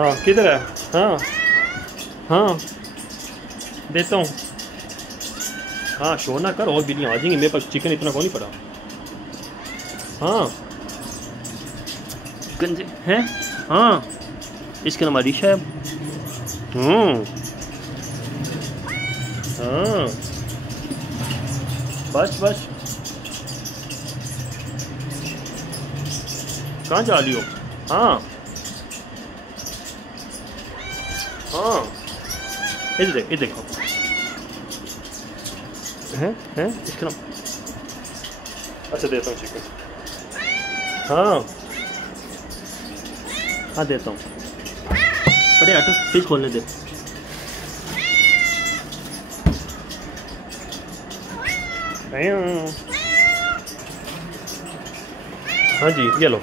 हाँ किधर है? हाँ हाँ देता हूँ। हाँ शो ना कर, और बिल्लियाँ आ जाएंगी मेरे पास, चिकन इतना कौन नहीं पड़ा। हाँ चिकन से हैं। हाँ इसका नाम अरीशा है। हाँ बस बस, कहाँ जा रही हो? हाँ हाँ इधर देख, इधर देखो। हैं इसका नाम, अच्छा देता हूँ चिकन। हाँ हाँ देता हूँ। अरे आटो फ्रिज खोलने दे। हाँ जी ये लो।